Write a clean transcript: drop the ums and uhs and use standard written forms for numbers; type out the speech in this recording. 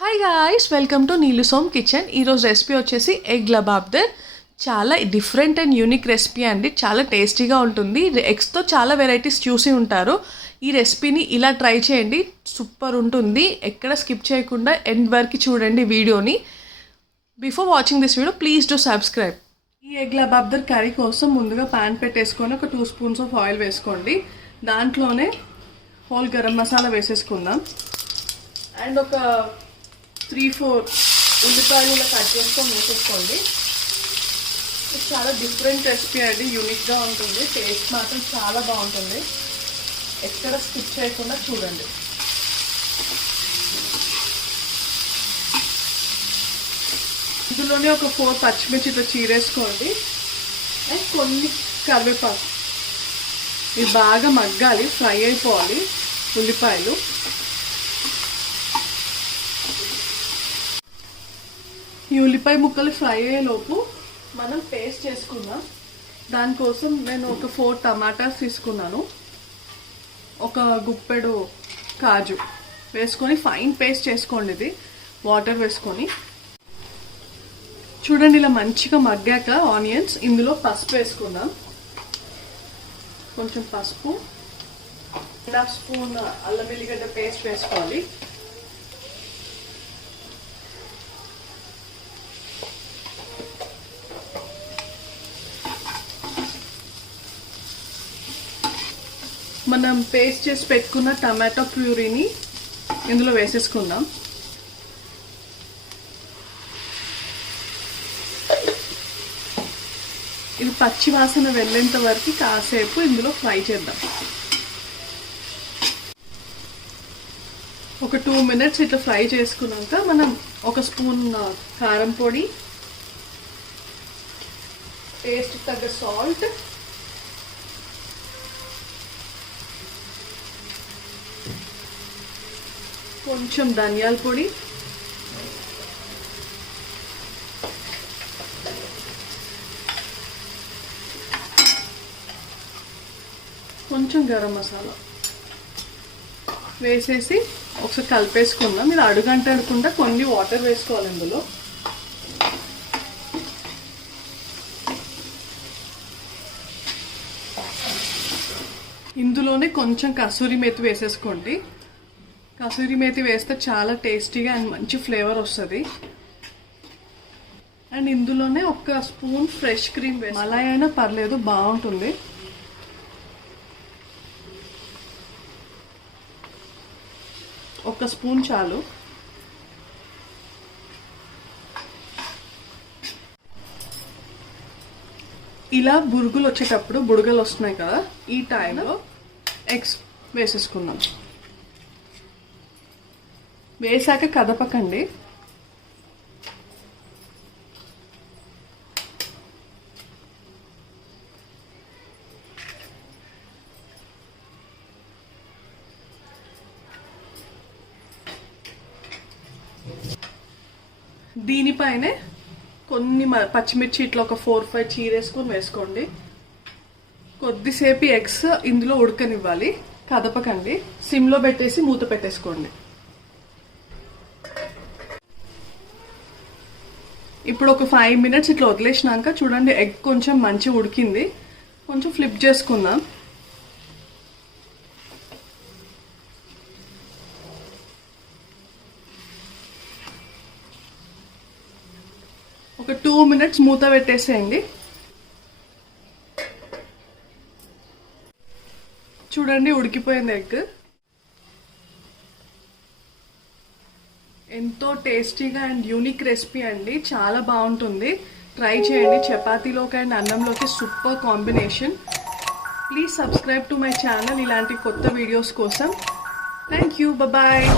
Hi guys, welcome to నీలుసోమ్ kitchen. ఈరోజు recipe వచ్చేసి ఎగ్ లబాబ్దర్. చాలా డిఫరెంట్ అండ్ యూనిక్ రెసిపీ అండి. చాలా టేస్టీగా ఉంటుంది. ఎగ్స్తో చాలా వెరైటీస్ చూసి ఉంటారు. ఈ రెసిపీని ఇలా ట్రై చేయండి, సూపర్ ఉంటుంది. ఎక్కడ స్కిప్ చేయకుండా ఎండ్ వరకు చూడండి వీడియోని. Before watching this video please do subscribe. ఈ ఎగ్ లబాబ్దర్ కర్రీ కోసం ముందుగా ప్యాన్ పెట్టేసుకొని ఒక 2 స్పూన్స్ ఆఫ్ ఆయిల్ వేసుకోండి. దాంట్లోనే హోల్ గరం మసాలా వేసేసుకుందాం. అండ్ ఒక 3-4 ఉల్లిపాయలు ఇలా కట్ చేసుకొని వేసేసుకోండి. ఇది చాలా డిఫరెంట్ రెసిపీ అండి, యూనిక్గా ఉంటుంది. టేస్ట్ మాత్రం చాలా బాగుంటుంది. ఎక్కడ స్కిప్ చేయకుండా చూడండి. ఇందులోనే ఒక 4 పచ్చిమిర్చి ఇట్లా చీరేసుకోండి. అండ్ కొన్ని కరివేపాకు. ఇది బాగా మగ్గాలి, ఫ్రై అయిపోవాలి ఉల్లిపాయలు. ఈ ఉల్లిపాయ ముక్కలు ఫ్రై అయ్యేలోపు మనం పేస్ట్ చేసుకుందాం. దానికోసం నేను ఒక 4 టమాటాస్ తీసుకున్నాను. ఒక గుప్పెడు కాజు వేసుకొని ఫైన్ పేస్ట్ చేసుకోండి. ఇది వాటర్ వేసుకొని చూడండి. ఇలా మంచిగా మగ్గాక ఆనియన్స్, ఇందులో పసుపు వేసుకుందాం. కొంచెం పసుపు, 1/2 స్పూన్ అల్లం వెల్లిగడ్డ పేస్ట్ వేసుకోవాలి. మనం పేస్ట్ చేసి పెట్టుకున్న టమాటో ప్యూరీని ఇందులో వేసేసుకుందాం. ఇది పచ్చి వాసన వెళ్ళేంత వరకు కాసేపు ఇందులో ఫ్రై చేద్దాం. ఒక 2 మినిట్స్ ఇట్లా ఫ్రై చేసుకున్నాక మనం ఒక స్పూన్ కారం పొడి, టేస్ట్ తగ్గ సాల్ట్, కొంచెం ధనియాల పొడి, కొంచెం గరం మసాలా వేసేసి ఒకసారి కలిపేసుకుందాం. ఇది అడుగంటకుండా కొన్ని వాటర్ వేసుకోవాలి ఇందులో. ఇందులోనే కొంచెం కసూరి మేతి వేసేసుకోండి. కసూరి మేతి వేస్తే చాలా టేస్టీగా అండ్ మంచి ఫ్లేవర్ వస్తుంది. అండ్ ఇందులోనే ఒక స్పూన్ ఫ్రెష్ క్రీమ్ వేసి, మలై అయినా పర్లేదు, బాగుంటుంది. ఒక స్పూన్ చాలు. ఇలా బురుగులు వచ్చేటప్పుడు, బుడగలు వస్తున్నాయి కదా, ఈ టైంలో ఎగ్స్ వేసేసుకుందాం. వేసాక కదపకండి. దీనిపైనే కొన్ని పచ్చిమిర్చి ఇట్లా ఒక 4-5 చీరేసుకొని వేసుకోండి. కొద్దిసేపు ఎగ్స్ ఇందులో ఉడకనివ్వాలి, కదపకండి. సిమ్లో పెట్టేసి మూత పెట్టేసుకోండి. ఇప్పుడు ఒక 5 మినిట్స్ ఇట్లా వదిలేసినాక చూడండి, ఎగ్ కొంచెం మంచిగా ఉడికింది. కొంచెం ఫ్లిప్ చేసుకుందాం. ఒక 2 మినిట్స్ మూత పెట్టేసేయండి. చూడండి, ఉడికిపోయింది ఎగ్. ఎంతో టేస్టీగా అండ్ యూనిక్ రెసిపీ అండి, చాలా బాగుంటుంది. ట్రై చేయండి. చపాతీలోకి అండ్ అన్నంలోకి super combination. Please subscribe to my channel ఇలాంటి కొత్త వీడియోస్ కోసం. Thank you, bye.